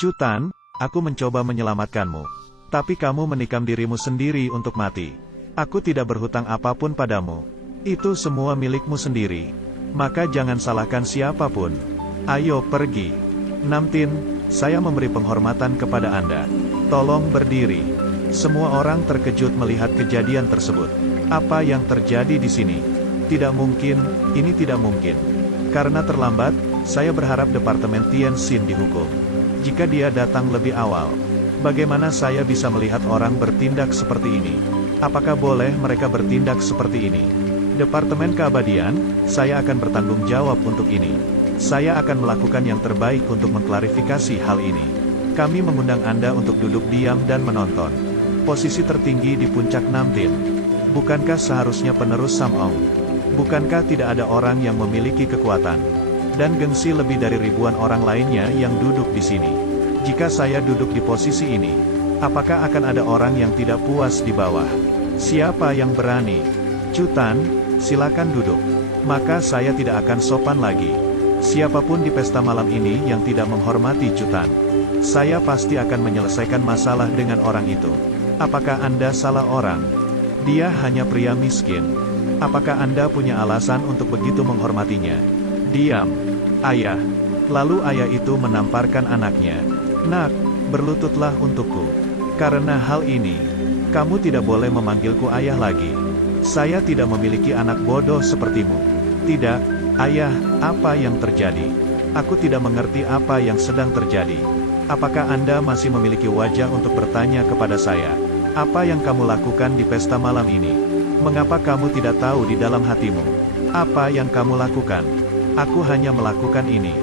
Cutan, aku mencoba menyelamatkanmu. Tapi kamu menikam dirimu sendiri untuk mati. Aku tidak berhutang apapun padamu. Itu semua milikmu sendiri. Maka jangan salahkan siapapun. Ayo pergi. Namtin, saya memberi penghormatan kepada Anda. Tolong berdiri. Semua orang terkejut melihat kejadian tersebut. Apa yang terjadi di sini? Tidak mungkin, ini tidak mungkin. Karena terlambat, saya berharap Departemen Tianxin dihukum. Jika dia datang lebih awal, bagaimana saya bisa melihat orang bertindak seperti ini? Apakah boleh mereka bertindak seperti ini? Departemen Keabadian, saya akan bertanggung jawab untuk ini. Saya akan melakukan yang terbaik untuk mengklarifikasi hal ini. Kami mengundang Anda untuk duduk diam dan menonton. Posisi tertinggi di puncak Namtin. Bukankah seharusnya penerus Samong? Bukankah tidak ada orang yang memiliki kekuatan dan gengsi lebih dari ribuan orang lainnya yang duduk di sini? Jika saya duduk di posisi ini, apakah akan ada orang yang tidak puas di bawah? Siapa yang berani? Cutan, silakan duduk. Maka saya tidak akan sopan lagi. Siapapun di pesta malam ini yang tidak menghormati Cutan, saya pasti akan menyelesaikan masalah dengan orang itu. Apakah Anda salah orang? Dia hanya pria miskin. Apakah Anda punya alasan untuk begitu menghormatinya? Diam, ayah. Lalu ayah itu menamparkan anaknya. Nak, berlututlah untukku. Karena hal ini, kamu tidak boleh memanggilku ayah lagi. Saya tidak memiliki anak bodoh sepertimu. Tidak, ayah, apa yang terjadi? Aku tidak mengerti apa yang sedang terjadi. Apakah Anda masih memiliki wajah untuk bertanya kepada saya? Apa yang kamu lakukan di pesta malam ini? Mengapa kamu tidak tahu di dalam hatimu? Apa yang kamu lakukan? Aku hanya melakukan ini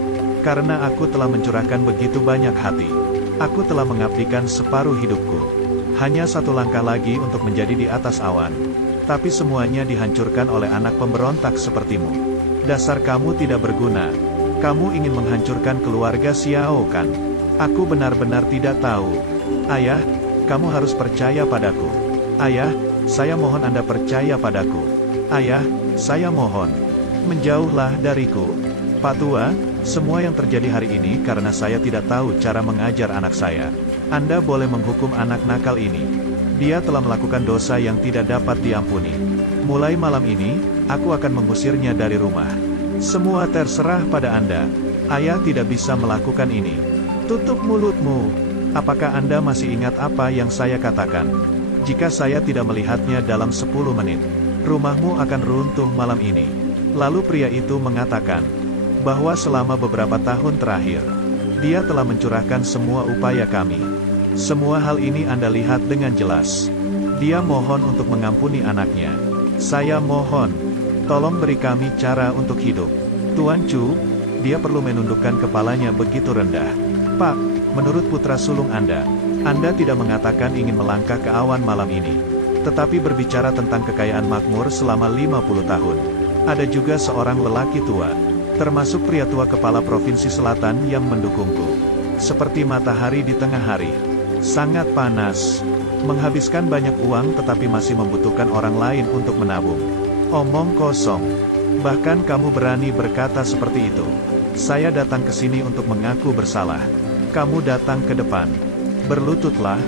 karena aku telah mencurahkan begitu banyak hati. Aku telah mengabdikan separuh hidupku. Hanya satu langkah lagi untuk menjadi di atas awan. Tapi semuanya dihancurkan oleh anak pemberontak sepertimu. Dasar kamu tidak berguna. Kamu ingin menghancurkan keluarga Xiao kan? Aku benar-benar tidak tahu. Ayah, kamu harus percaya padaku. Ayah, saya mohon Anda percaya padaku. Ayah, saya mohon. Menjauhlah dariku. Pak Tua, semua yang terjadi hari ini karena saya tidak tahu cara mengajar anak saya. Anda boleh menghukum anak nakal ini. Dia telah melakukan dosa yang tidak dapat diampuni. Mulai malam ini, aku akan mengusirnya dari rumah. Semua terserah pada Anda. Ayah tidak bisa melakukan ini. Tutup mulutmu. Apakah Anda masih ingat apa yang saya katakan? Jika saya tidak melihatnya dalam 10 menit, rumahmu akan runtuh malam ini. Lalu pria itu mengatakan bahwa selama beberapa tahun terakhir, dia telah mencurahkan semua upaya kami. Semua hal ini Anda lihat dengan jelas. Dia mohon untuk mengampuni anaknya. Saya mohon, tolong beri kami cara untuk hidup. Tuan Chu, dia perlu menundukkan kepalanya begitu rendah. Pak, menurut putra sulung Anda tidak mengatakan ingin melangkah ke awan malam ini, tetapi berbicara tentang kekayaan makmur selama 50 tahun. Ada juga seorang lelaki tua, termasuk pria tua kepala Provinsi Selatan yang mendukungku. Seperti matahari di tengah hari. Sangat panas. Menghabiskan banyak uang tetapi masih membutuhkan orang lain untuk menabung. Omong kosong. Bahkan kamu berani berkata seperti itu. Saya datang ke sini untuk mengaku bersalah. Kamu datang ke depan. Berlututlah.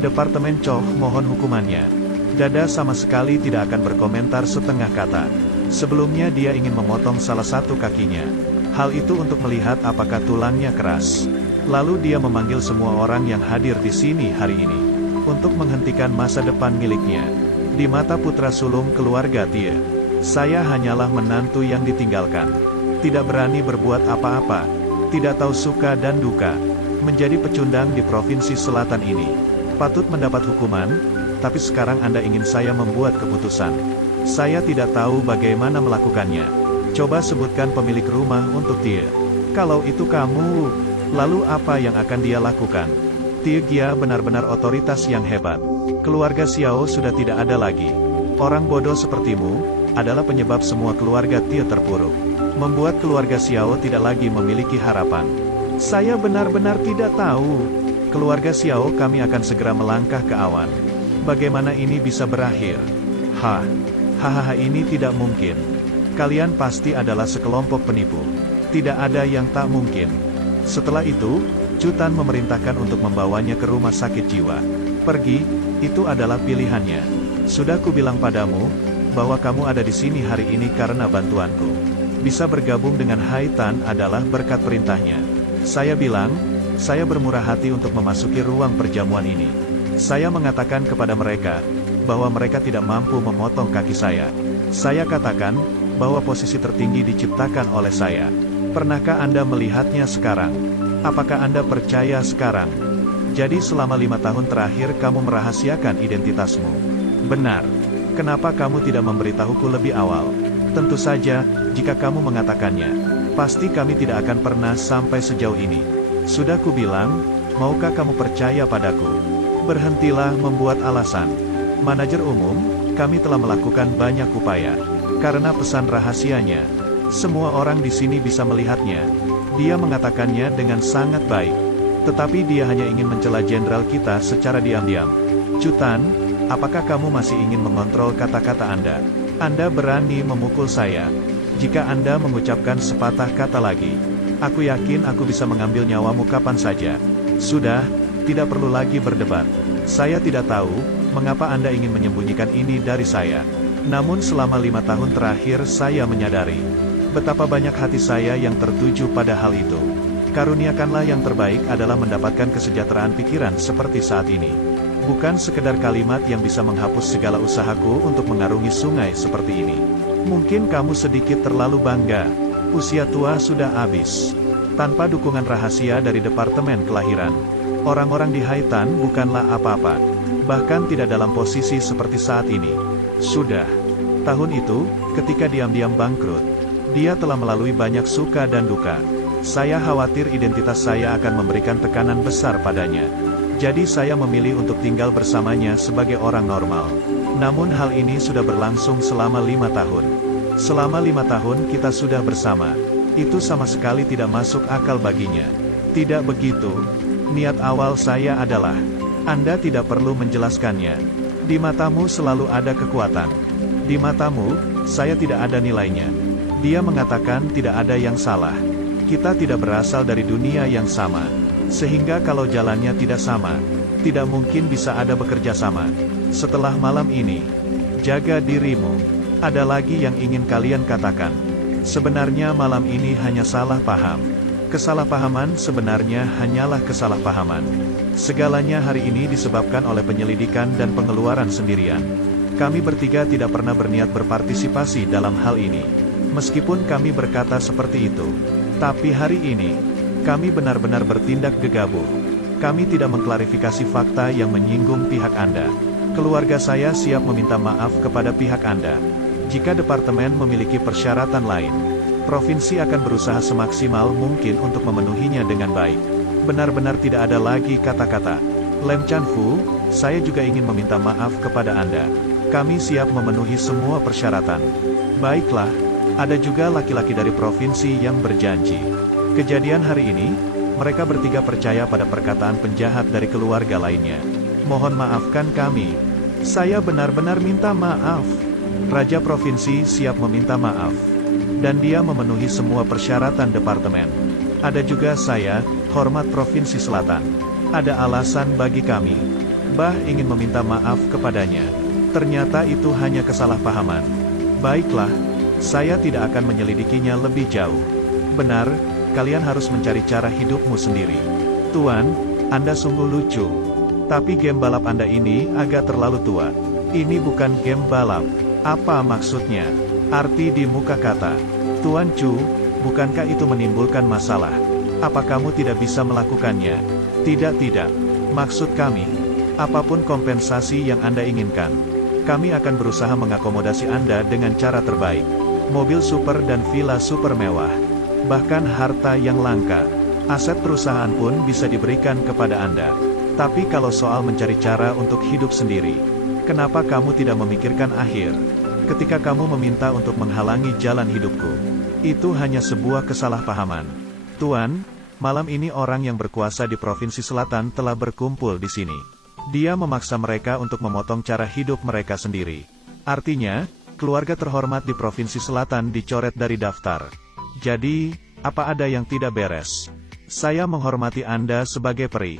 Departemen Choh mohon hukumannya. Dada sama sekali tidak akan berkomentar setengah kata. Sebelumnya dia ingin memotong salah satu kakinya. Hal itu untuk melihat apakah tulangnya keras. Lalu dia memanggil semua orang yang hadir di sini hari ini untuk menghentikan masa depan miliknya. Di mata putra sulung keluarga Tie, saya hanyalah menantu yang ditinggalkan. Tidak berani berbuat apa-apa. Tidak tahu suka dan duka. Menjadi pecundang di Provinsi Selatan ini. Patut mendapat hukuman, tapi sekarang Anda ingin saya membuat keputusan. Saya tidak tahu bagaimana melakukannya. Coba sebutkan pemilik rumah untuk Tie. Kalau itu kamu, lalu apa yang akan dia lakukan? Tie Gia benar-benar otoritas yang hebat. Keluarga Xiao sudah tidak ada lagi. Orang bodoh sepertimu adalah penyebab semua keluarga Tie terpuruk. Membuat keluarga Xiao tidak lagi memiliki harapan. Saya benar-benar tidak tahu. Keluarga Xiao kami akan segera melangkah ke awan. Bagaimana ini bisa berakhir? Hahaha, ini tidak mungkin. Kalian pasti adalah sekelompok penipu. Tidak ada yang tak mungkin. Setelah itu, Cutan memerintahkan untuk membawanya ke rumah sakit jiwa. Pergi, itu adalah pilihannya. Sudah kubilang padamu, bahwa kamu ada di sini hari ini karena bantuanku. Bisa bergabung dengan Haitan adalah berkat perintahnya. Saya bilang, saya bermurah hati untuk memasuki ruang perjamuan ini. Saya mengatakan kepada mereka, bahwa mereka tidak mampu memotong kaki saya. Saya katakan, bahwa posisi tertinggi diciptakan oleh saya. Pernahkah Anda melihatnya sekarang? Apakah Anda percaya sekarang? Jadi selama 5 tahun terakhir kamu merahasiakan identitasmu. Benar. Kenapa kamu tidak memberitahuku lebih awal? Tentu saja, jika kamu mengatakannya, pasti kami tidak akan pernah sampai sejauh ini. Sudah kubilang, maukah kamu percaya padaku? Berhentilah membuat alasan. Manajer umum, kami telah melakukan banyak upaya. Karena pesan rahasianya, semua orang di sini bisa melihatnya. Dia mengatakannya dengan sangat baik. Tetapi dia hanya ingin mencela jenderal kita secara diam-diam. Cutan, apakah kamu masih ingin mengontrol kata-kata Anda? Anda berani memukul saya. Jika Anda mengucapkan sepatah kata lagi, aku yakin aku bisa mengambil nyawamu kapan saja. Sudah, tidak perlu lagi berdebat. Saya tidak tahu, mengapa Anda ingin menyembunyikan ini dari saya. Namun selama 5 tahun terakhir saya menyadari, betapa banyak hati saya yang tertuju pada hal itu. Karuniakanlah yang terbaik adalah mendapatkan kesejahteraan pikiran seperti saat ini. Bukan sekedar kalimat yang bisa menghapus segala usahaku untuk mengarungi sungai seperti ini. Mungkin kamu sedikit terlalu bangga. Usia tua sudah habis. Tanpa dukungan rahasia dari Departemen Kelahiran, orang-orang di Haitan bukanlah apa-apa. Bahkan tidak dalam posisi seperti saat ini. Sudah. Tahun itu, ketika diam-diam bangkrut, dia telah melalui banyak suka dan duka. Saya khawatir identitas saya akan memberikan tekanan besar padanya. Jadi saya memilih untuk tinggal bersamanya sebagai orang normal. Namun hal ini sudah berlangsung selama 5 tahun. Selama 5 tahun kita sudah bersama. Itu sama sekali tidak masuk akal baginya. Tidak begitu. Niat awal saya adalah, Anda tidak perlu menjelaskannya. Di matamu selalu ada kekuatan. Di matamu, saya tidak ada nilainya. Dia mengatakan tidak ada yang salah. Kita tidak berasal dari dunia yang sama. Sehingga kalau jalannya tidak sama, tidak mungkin bisa ada bekerja sama. Setelah malam ini, jaga dirimu. Ada lagi yang ingin kalian katakan. Sebenarnya malam ini hanya salah paham. Kesalahpahaman sebenarnya hanyalah kesalahpahaman. Segalanya hari ini disebabkan oleh penyelidikan dan pengeluaran sendirian. Kami bertiga tidak pernah berniat berpartisipasi dalam hal ini. Meskipun kami berkata seperti itu. Tapi hari ini, kami benar-benar bertindak gegabah. Kami tidak mengklarifikasi fakta yang menyinggung pihak Anda. Keluarga saya siap meminta maaf kepada pihak Anda. Jika departemen memiliki persyaratan lain, provinsi akan berusaha semaksimal mungkin untuk memenuhinya dengan baik. Benar-benar tidak ada lagi kata-kata. Lem Chan Fu, saya juga ingin meminta maaf kepada Anda. Kami siap memenuhi semua persyaratan. Baiklah, ada juga laki-laki dari provinsi yang berjanji. Kejadian hari ini, mereka bertiga percaya pada perkataan penjahat dari keluarga lainnya. Mohon maafkan kami. Saya benar-benar minta maaf. Raja provinsi siap meminta maaf. Dan dia memenuhi semua persyaratan departemen. Ada juga saya, hormat Provinsi Selatan. Ada alasan bagi kami. Bah ingin meminta maaf kepadanya. Ternyata itu hanya kesalahpahaman. Baiklah, saya tidak akan menyelidikinya lebih jauh. Benar, kalian harus mencari cara hidupmu sendiri. Tuan, Anda sungguh lucu. Tapi game balap Anda ini agak terlalu tua. Ini bukan game balap. Apa maksudnya? Arti di muka kata. Tuan Chu, bukankah itu menimbulkan masalah? Apa kamu tidak bisa melakukannya? Tidak. Maksud kami, apapun kompensasi yang Anda inginkan, kami akan berusaha mengakomodasi Anda dengan cara terbaik. Mobil super dan villa super mewah. Bahkan harta yang langka. Aset perusahaan pun bisa diberikan kepada Anda. Tapi kalau soal mencari cara untuk hidup sendiri, kenapa kamu tidak memikirkan akhir? Ketika kamu meminta untuk menghalangi jalan hidupku, itu hanya sebuah kesalahpahaman. Tuan, malam ini orang yang berkuasa di Provinsi Selatan telah berkumpul di sini. Dia memaksa mereka untuk memotong cara hidup mereka sendiri. Artinya, keluarga terhormat di Provinsi Selatan dicoret dari daftar. Jadi, apa ada yang tidak beres? Saya menghormati Anda sebagai peri.